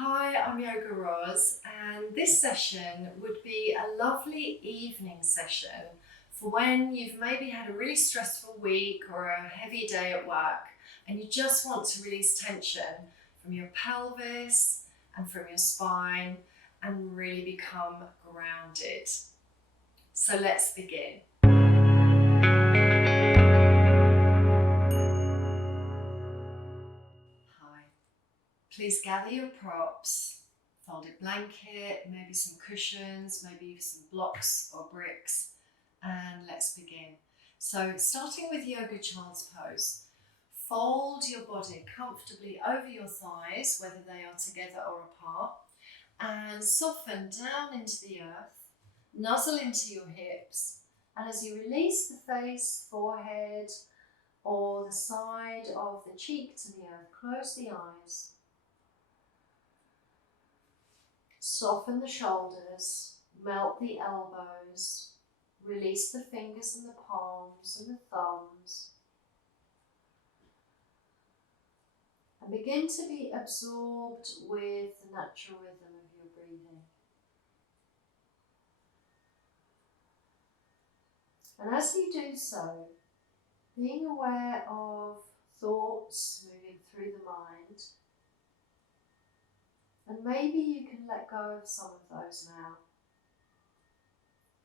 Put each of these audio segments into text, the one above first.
Hi, I'm YOGAROS, and this session would be a lovely evening session for when you've maybe had a really stressful week or a heavy day at work and you just want to release tension from your pelvis and from your spine and really become grounded. So let's begin. Please gather your props, folded blanket, maybe some cushions, maybe some blocks or bricks, and let's begin. So starting with yoga child's pose, fold your body comfortably over your thighs, whether they are together or apart, and soften down into the earth, nuzzle into your hips, and as you release the face, forehead, or the side of the cheek to the earth, close the eyes. Soften the shoulders, melt the elbows, release the fingers and the palms and the thumbs. And begin to be absorbed with the natural rhythm of your breathing. And as you do so, being aware of thoughts moving through the mind, and maybe you can let go of some of those now.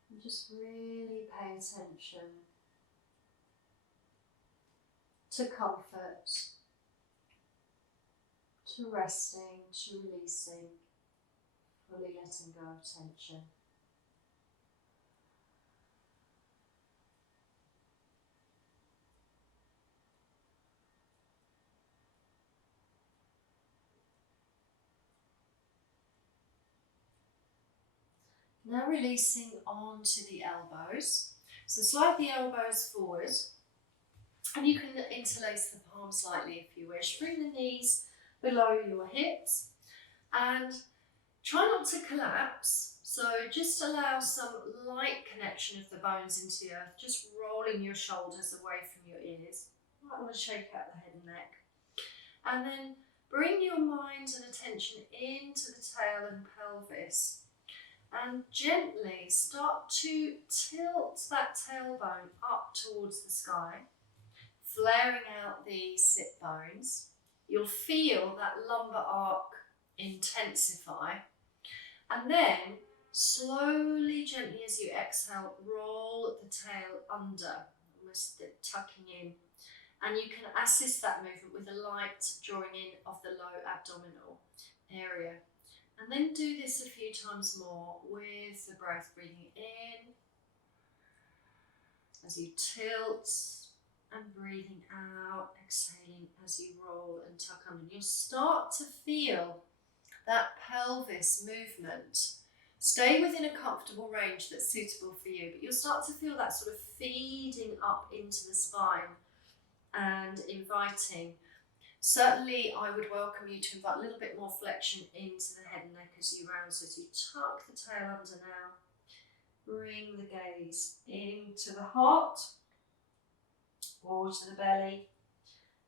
And just really pay attention to comfort, to resting, to releasing, fully letting go of tension. Now releasing onto the elbows. So slide the elbows forward and you can interlace the palms slightly if you wish. Bring the knees below your hips and try not to collapse. So just allow some light connection of the bones into the earth, just rolling your shoulders away from your ears. You might want to shake out the head and neck. And then bring your mind and attention into the tail and pelvis. And gently start to tilt that tailbone up towards the sky, flaring out the sit bones. You'll feel that lumbar arc intensify. And then slowly, gently as you exhale, roll the tail under, almost tucking in. And you can assist that movement with a light drawing in of the low abdominal area. And then do this a few times more with the breath, breathing in as you tilt and breathing out, exhaling as you roll and tuck under. You'll start to feel that pelvis movement. Stay within a comfortable range that's suitable for you, but you'll start to feel that sort of feeding up into the spine and inviting. Certainly, I would welcome you to invite a little bit more flexion into the head and neck as you round. So as you tuck the tail under now, bring the gaze into the heart or to the belly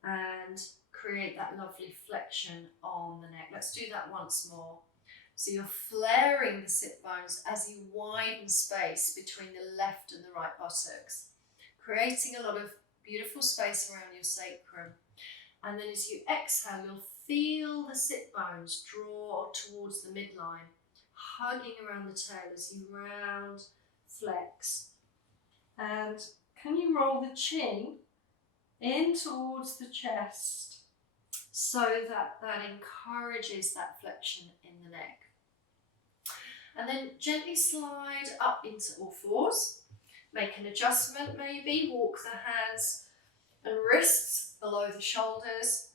and create that lovely flexion on the neck. Let's do that once more. So you're flaring the sit bones as you widen space between the left and the right buttocks, creating a lot of beautiful space around your sacrum. And then as you exhale, you'll feel the sit bones draw towards the midline, hugging around the tail as you round, flex. And can you roll the chin in towards the chest so that encourages that flexion in the neck. And then gently slide up into all fours. Make an adjustment maybe, walk the hands and wrists below the shoulders,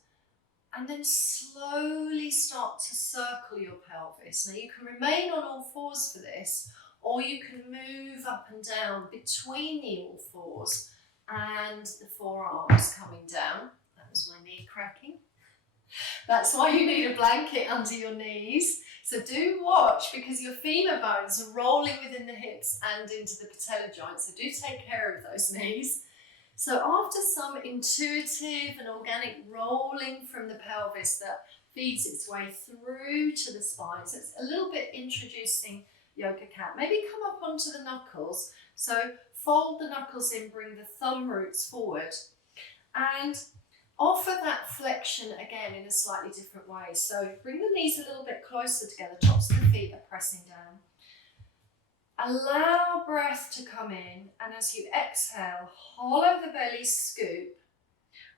and then slowly start to circle your pelvis. Now you can remain on all fours for this, or you can move up and down between the all fours and the forearms coming down. That was my knee cracking. That's why you need a blanket under your knees. So do watch, because your femur bones are rolling within the hips and into the patella joint. So do take care of those knees. So after some intuitive and organic rolling from the pelvis, that feeds its way through to the spine. So it's a little bit introducing yoga cat. Maybe come up onto the knuckles. So fold the knuckles in, bring the thumb roots forward, and offer that flexion again in a slightly different way. So bring the knees a little bit closer together, tops of the feet are pressing down. Allow breath to come in, and as you exhale, hollow the belly, scoop,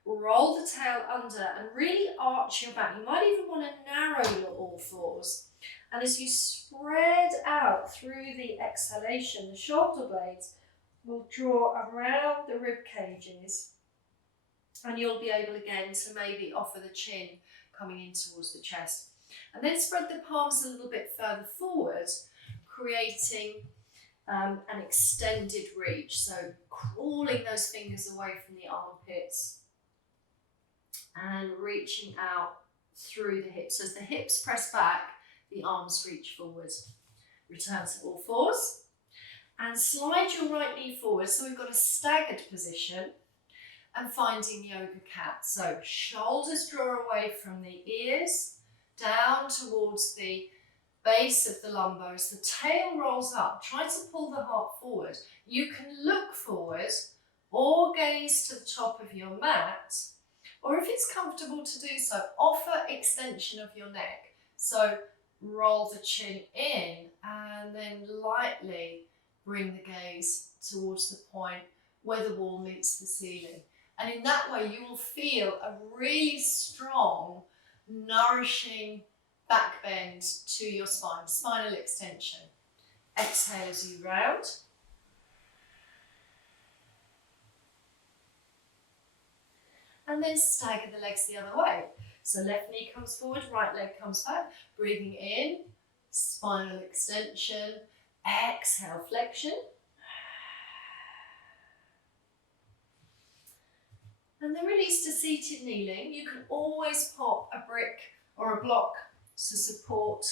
roll the tail under and really arch your back. You might even want to narrow your all fours. And as you spread out through the exhalation, the shoulder blades will draw around the rib cages, and you'll be able again to maybe offer the chin coming in towards the chest. And then spread the palms a little bit further forward, creating an extended reach. So crawling those fingers away from the armpits and reaching out through the hips. So as the hips press back, the arms reach forward. Return to all fours and slide your right knee forward. So we've got a staggered position and finding yoga cat. So shoulders draw away from the ears, down towards the base of the lumbar. As the tail rolls up, try to pull the heart forward. You can look forward or gaze to the top of your mat, or if it's comfortable to do so, offer extension of your neck. So roll the chin in and then lightly bring the gaze towards the point where the wall meets the ceiling. And in that way, you will feel a really strong, nourishing back bend to your spine, spinal extension. Exhale as you round. And then stagger the legs the other way. So left knee comes forward, right leg comes back. Breathing in, spinal extension. Exhale, flexion. And then release to seated kneeling. You can always pop a brick or a block to support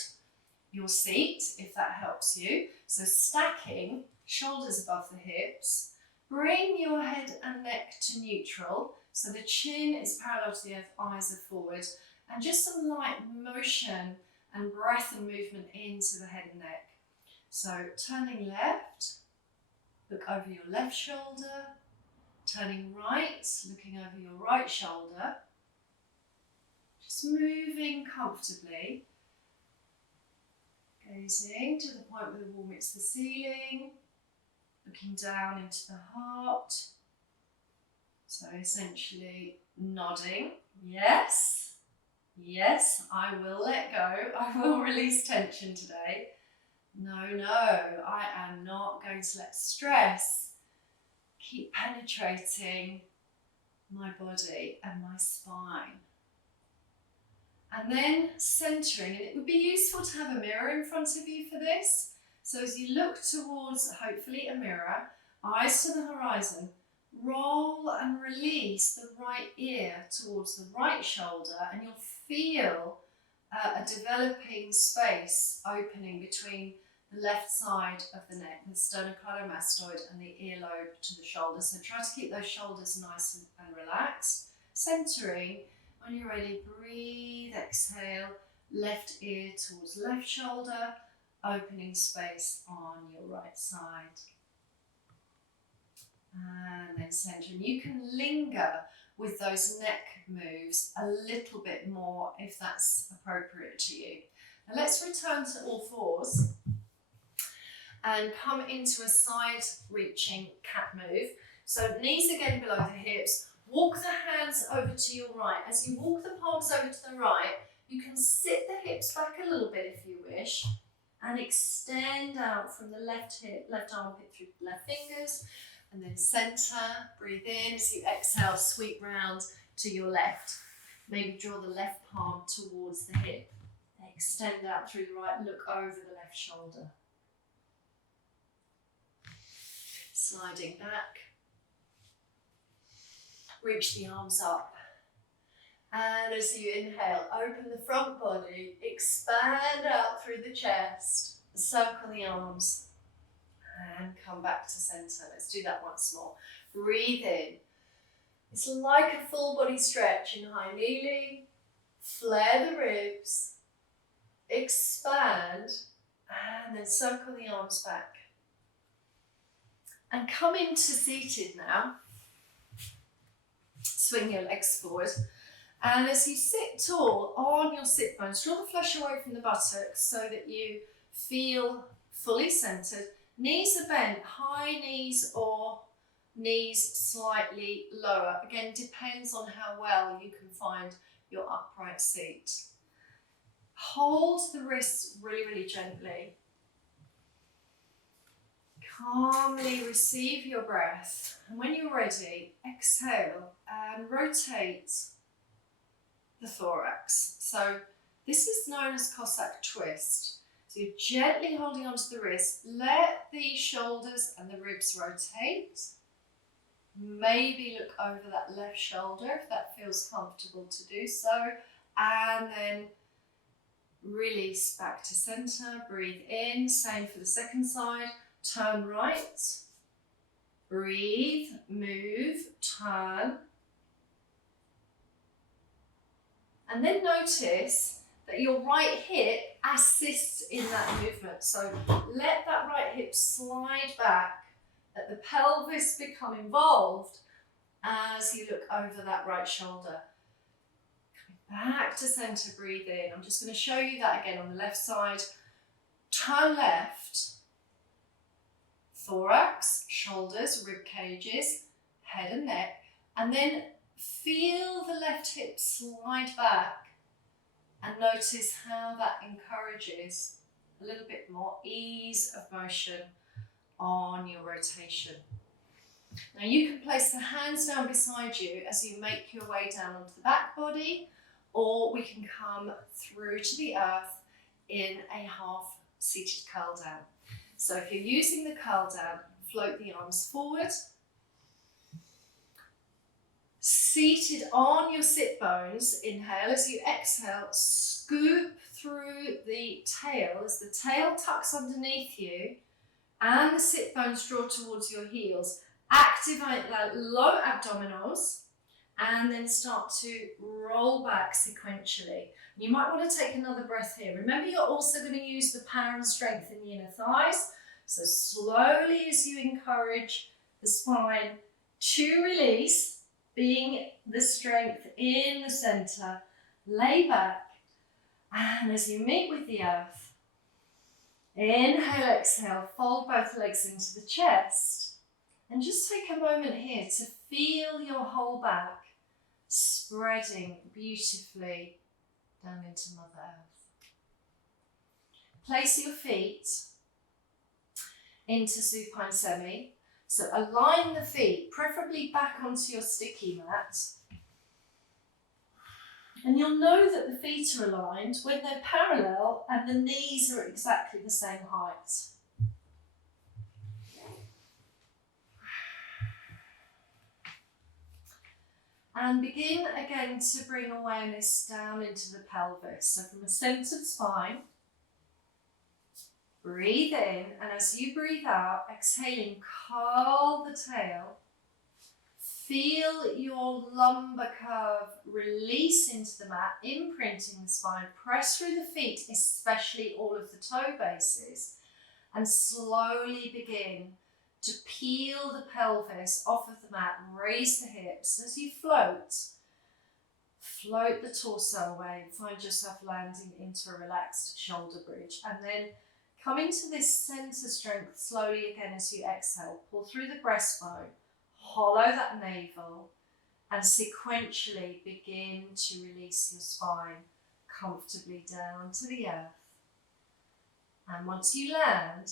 your seat if that helps you. So stacking, shoulders above the hips. Bring your head and neck to neutral. So the chin is parallel to the earth, eyes are forward. And just some light motion and breath and movement into the head and neck. So turning left, look over your left shoulder. Turning right, looking over your right shoulder. Just moving comfortably. Gazing to the point where the wall meets the ceiling. Looking down into the heart. So essentially nodding. Yes, yes, I will let go. I will release tension today. No, I am not going to let stress keep penetrating my body and my spine. And then centering, and it would be useful to have a mirror in front of you for this. So as you look towards, hopefully a mirror, eyes to the horizon, roll and release the right ear towards the right shoulder, and you'll feel a developing space opening between the left side of the neck, the sternocleidomastoid, and the earlobe to the shoulder. So try to keep those shoulders nice and relaxed. Centering, when you're ready, breathe, exhale, left ear towards left shoulder, opening space on your right side. And then centering. You can linger with those neck moves a little bit more if that's appropriate to you. Now let's return to all fours and come into a side reaching cat move. So knees again below the hips, walk the hands over to your right. As you walk the palms over to the right, you can sit the hips back a little bit if you wish, and extend out from the left hip, left armpit through the left fingers, and then center, breathe in. As you exhale, sweep round to your left. Maybe draw the left palm towards the hip. Extend out through the right, look over the left shoulder. Sliding back. Reach the arms up. And as you inhale, open the front body, expand out through the chest, circle the arms, and come back to center. Let's do that once more. Breathe in. It's like a full body stretch in high kneeling. Flare the ribs, expand, and then circle the arms back. And come into seated now. Swing your legs forward. And as you sit tall on your sit bones, draw the flesh away from the buttocks so that you feel fully centered. Knees are bent, high knees or knees slightly lower. Again, depends on how well you can find your upright seat. Hold the wrists really, really gently. Calmly receive your breath. And when you're ready, exhale and rotate the thorax. So this is known as Cossack twist. So you're gently holding onto the wrist. Let the shoulders and the ribs rotate. Maybe look over that left shoulder if that feels comfortable to do so. And then release back to center. Breathe in. Same for the second side. Turn right. Breathe, move, turn. And then notice that your right hip assists in that movement. So let that right hip slide back, let the pelvis become involved as you look over that right shoulder. Coming back to center, breathe in. I'm just going to show you that again on the left side. Turn left, thorax, shoulders, rib cages, head and neck, and then feel the left hip slide back and notice how that encourages a little bit more ease of motion on your rotation. Now you can place the hands down beside you as you make your way down onto the back body, or we can come through to the earth in a half seated curl down. So if you're using the curl down, float the arms forward. Seated on your sit bones, inhale. As you exhale, scoop through the tail as the tail tucks underneath you and the sit bones draw towards your heels. Activate that low abdominals and then start to roll back sequentially. You might want to take another breath here. Remember, you're also going to use the power and strength in the inner thighs. So slowly as you encourage the spine to release, being the strength in the center, lay back, and as you meet with the earth, inhale, exhale, fold both legs into the chest, and just take a moment here to feel your whole back spreading beautifully down into Mother Earth. Place your feet into supine semi. So align the feet, preferably back onto your sticky mat. And you'll know that the feet are aligned when they're parallel and the knees are at exactly the same height. And begin again to bring awareness down into the pelvis. So from a centered spine, breathe in, and as you breathe out, exhaling, curl the tail. Feel your lumbar curve release into the mat, imprinting the spine. Press through the feet, especially all of the toe bases, and slowly begin to peel the pelvis off of the mat and raise the hips. As you float the torso away, find yourself landing into a relaxed shoulder bridge, and then coming to this center strength slowly again as you exhale. Pull through the breastbone, hollow that navel, and sequentially begin to release your spine comfortably down to the earth. And once you land,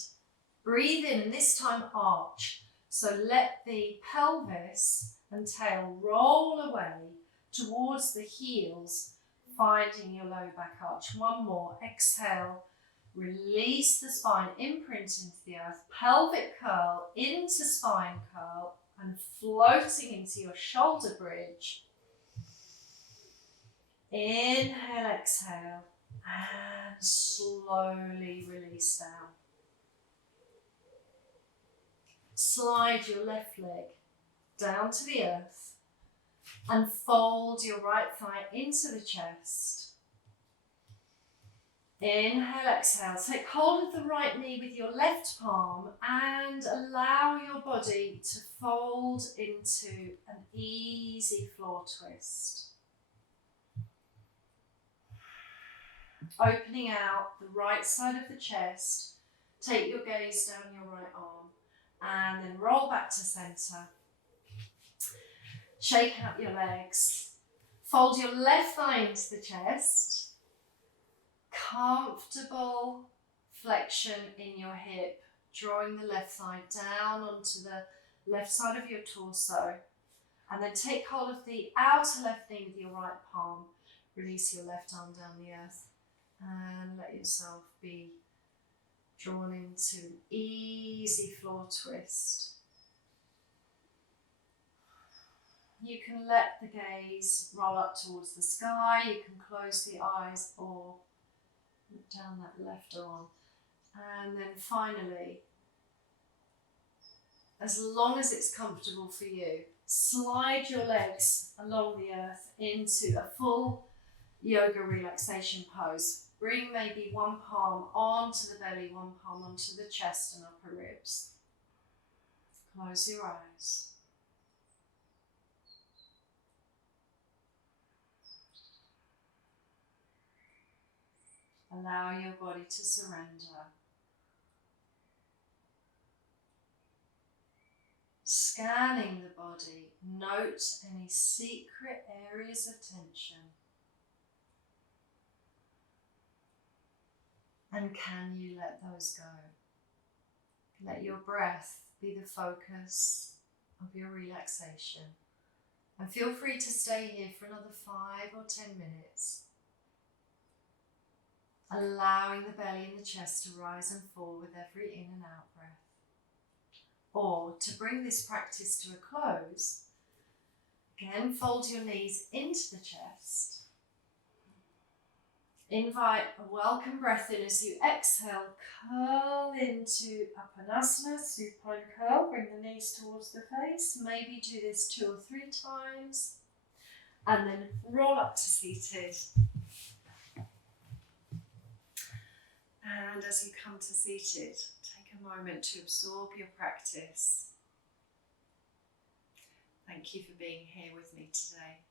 breathe in, and this time arch. So let the pelvis and tail roll away towards the heels, finding your low back arch. One more, exhale. Release the spine, imprint into the earth, pelvic curl into spine curl, and floating into your shoulder bridge. Inhale, exhale, and slowly release down. Slide your left leg down to the earth, And fold your right thigh into the chest. Inhale, exhale. Take hold of the right knee with your left palm and allow your body to fold into an easy floor twist. Opening out the right side of the chest. Take your gaze down your right arm and then roll back to centre. Shake out your legs. Fold your left thigh into the chest. Comfortable flexion in your hip, drawing the left thigh down onto the left side of your torso. And then take hold of the outer left knee with your right palm. Release your left arm down the earth and let yourself be drawn into an easy floor twist. You can let the gaze roll up towards the sky, you can close the eyes or look down that left arm. And then finally, as long as it's comfortable for you, slide your legs along the earth into a full yoga relaxation pose. Bring maybe one palm onto the belly, one palm onto the chest and upper ribs. Close your eyes. Allow your body to surrender. Scanning the body, note any secret areas of tension. And can you let those go? Let your breath be the focus of your relaxation. And feel free to stay here for another 5 or 10 minutes. Allowing the belly and the chest to rise and fall with every in and out breath. Or to bring this practice to a close, again fold your knees into the chest. Invite a welcome breath in as you exhale, curl into Apanasana, supine curl, bring the knees towards the face. Maybe do this 2 or 3 times. And then roll up to seated. And as you come to seated, take a moment to absorb your practice. Thank you for being here with me today.